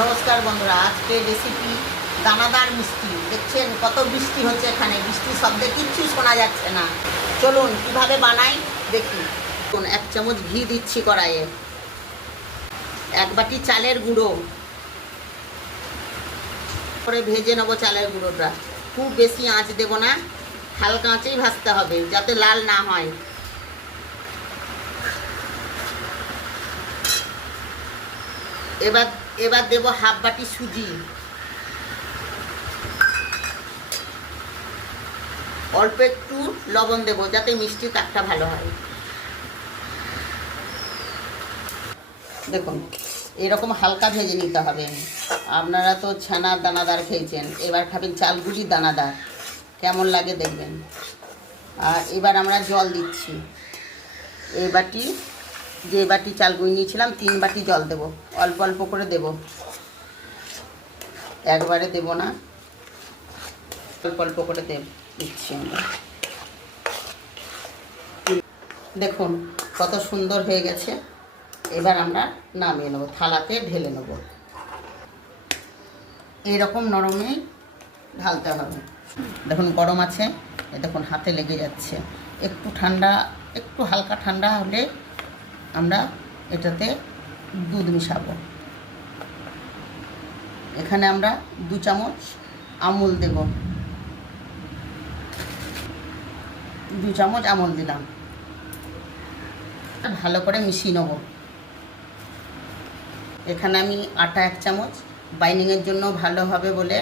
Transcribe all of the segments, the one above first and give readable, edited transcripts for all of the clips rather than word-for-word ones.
নমস্কার বন্ধুরা, আজকে রেসিপি দানাদার মিষ্টি। দেখছেন কত বৃষ্টি হচ্ছে, এখানে বৃষ্টির শব্দে কিচ্ছু শোনা যাচ্ছে না। চলুন কিভাবে বানাই দেখি। 1 চামচ ঘি দিচ্ছি কড়াইয়ে, 1 বাটি চালের গুঁড়ো করে ভেজে নেবো। চালের গুঁড়োটা খুব বেশি আঁচ দেব না, হালকা আঁচেই ভাজতে হবে যাতে লাল না হয়। এবার দেব 1/2 বাটি সুজি, অল্প একটু লবণ দেব যাতে মিষ্টি তাকটা ভালো হয়। দেখুন এরকম হালকা ভেজে নিতে হবে। আপনারা তো ছানার দানাদার খেয়েছেন, এবার খাবেন চালগুলির দানাদার, কেমন লাগে দেখবেন। আর এবার আমরা জল দিচ্ছি। যে বাটি চাল গুঁড়ি নিয়েছিলাম 3 বাটি জল দেব, অল্প অল্প করে দেব, একবারে দেব না, অল্প অল্প করে দিচ্ছি আমরা। দেখুন কত সুন্দর হয়ে গেছে। এবার আমরা নামিয়ে নেব, থালাতে ঢেলে নেব। এইরকম নরমেই ঢালতে হবে। দেখুন গরম আছে, দেখুন হাতে লেগে যাচ্ছে। একটু হালকা ঠান্ডা হলে আমরা এটাতে দুধ মিশাবো। এখানে আমরা 2 চামচ আমুল দেব, 2 চামচ আমুল দিলাম। ভালো করে মিশিয়ে নেব। এখানে আমি আটা 1 চামচ বাইন্ডিংয়ের জন্য ভালো হবে বলে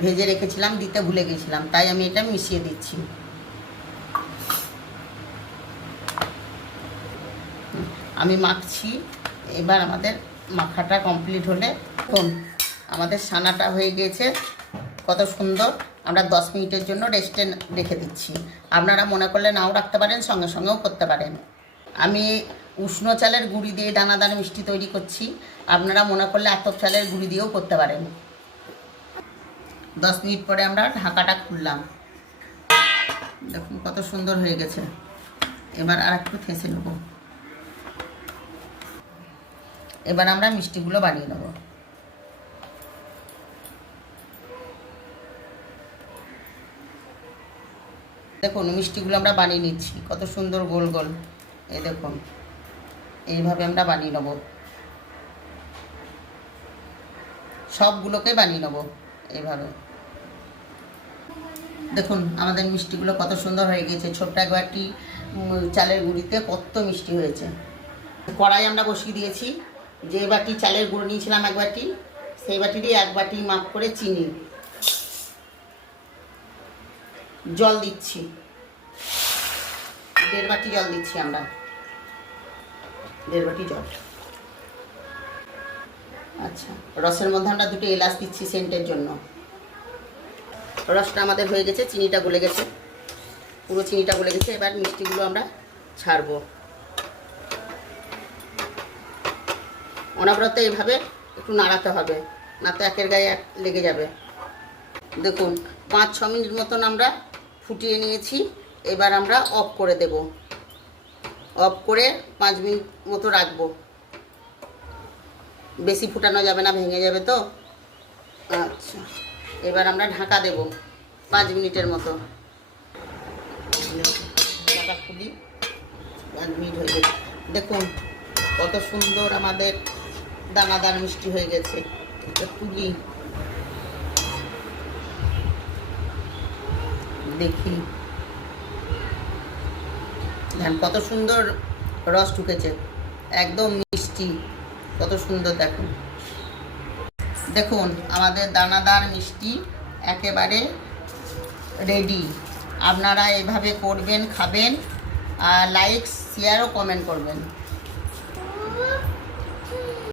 ভেজে রেখেছিলাম, দিতে ভুলে গেছিলাম, তাই আমি এটা মিশিয়ে দিচ্ছি। আমি মাখছি। এবার আমাদের মাখাটা কমপ্লিট হলে দেখুন আমাদের ছানাটা হয়ে গিয়েছে কত সুন্দর। আমরা 10 মিনিটের জন্য রেস্টে রেখে দিচ্ছি। আপনারা মনে করলে নাও রাখতে পারেন, সঙ্গে সঙ্গেও করতে পারেন। আমি উষ্ণ চালের গুঁড়ি দিয়ে দানাদার মিষ্টি তৈরি করছি, আপনারা মনে করলে আতপ চালের গুঁড়ি দিয়েও করতে পারেন। 10 মিনিট পরে আমরা ঢাকাটা খুললাম। দেখুন কত সুন্দর হয়ে গেছে। এবার আর একটু থেঁচে নেব। এবার আমরা মিষ্টিগুলো বানিয়ে নেব। দেখুন মিষ্টিগুলো আমরা বানিয়ে নিচ্ছি, কত সুন্দর গোল গোল। এই দেখুন এইভাবে আমরা বানিয়ে নেব, সবগুলোকে বানিয়ে নেব এইভাবে। দেখুন আমাদের মিষ্টিগুলো কত সুন্দর হয়ে গেছে। ছোট্ট 1 বাটি চালের গুঁড়িতে কত মিষ্টি হয়েছে। কড়াই আমরা বসিয়ে দিয়েছি। যে বাটি চালের গুঁড়ো নিয়েছিলাম 1 বাটি, সেই বাটিরই 1 বাটি মাপ করে চিনি, জল দিচ্ছি 1.5 বাটি জল দিচ্ছি আমরা, 1.5 বাটি জল। আচ্ছা, রসের মধ্যে আমরা 2টো এলাচ দিচ্ছি সেন্টের জন্য। রসটা আমাদের হয়ে গেছে, চিনিটা গলে গেছে, পুরো চিনিটা গলে গেছে। এবার মিষ্টিগুলো আমরা ছাড়বো। অনবরত এইভাবে একটু নাড়াতে হবে, না তো একের গায়ে এক লেগে যাবে। দেখুন 5-6 মিনিট মতন আমরা ফুটিয়ে নিয়েছি। এবার আমরা অফ করে দেব, অফ করে 5 মিনিট মতো রাখবো। বেশি ফুটানো যাবে না, ভেঙে যাবে তো। আচ্ছা, এবার আমরা ঢাকা দেব 5 মিনিটের মতো। ঢাকা খুলি, 5 মিনিট হয়ে গেছে। দেখুন কত সুন্দর আমাদের দানাদার মিষ্টি হয়ে গেছে। এটা তুলি দেখি, দেখেন কত সুন্দর রস ঢুকেছে, একদম মিষ্টি, কত সুন্দর। দেখুন দেখুন আমাদের দানাদার মিষ্টি একেবারে রেডি। আপনারা এভাবে করবেন, খাবেন, আর লাইক, শেয়ার ও কমেন্ট করবেন।